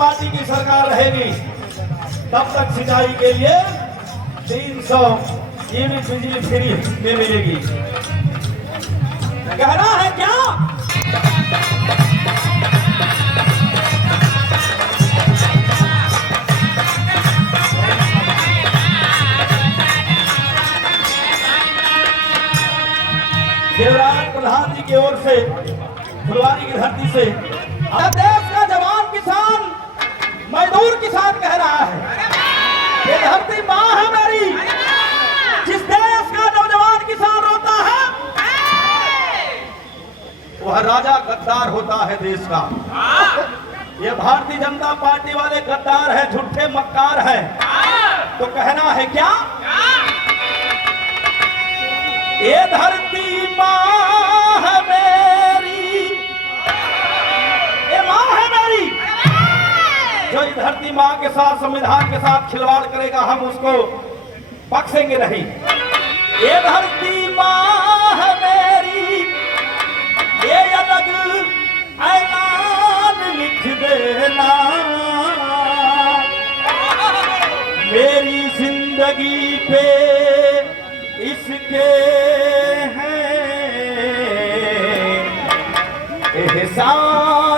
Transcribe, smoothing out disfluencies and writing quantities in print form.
Party की सरकार रहेगी तब तक सिंचाई के लिए 300 यूनिट बिजली फ्री में मिलेगी। कहना है क्या? देवराज प्रधान जी की ओर से फुलवारी की धरती से देश का जवान किसान मजदूर किसान कह रहा है, ये धरती माँ है मेरी। जिस देश का नौजवान किसान रोता है वह राजा गद्दार होता है देश का। ये भारतीय जनता पार्टी वाले गद्दार है, झूठे मक्कार है। तो कहना है क्या? ये धरती माँ है मेरी, ये माँ है मेरी। जो इस धरती माँ के साथ, संविधान के साथ खिलवाड़ करेगा हम उसको बख्शेंगे नहीं। ये धरती माँ है मेरी, ये अलग ऐलान लिख देना। मेरी जिंदगी पे इसके हैं एहसान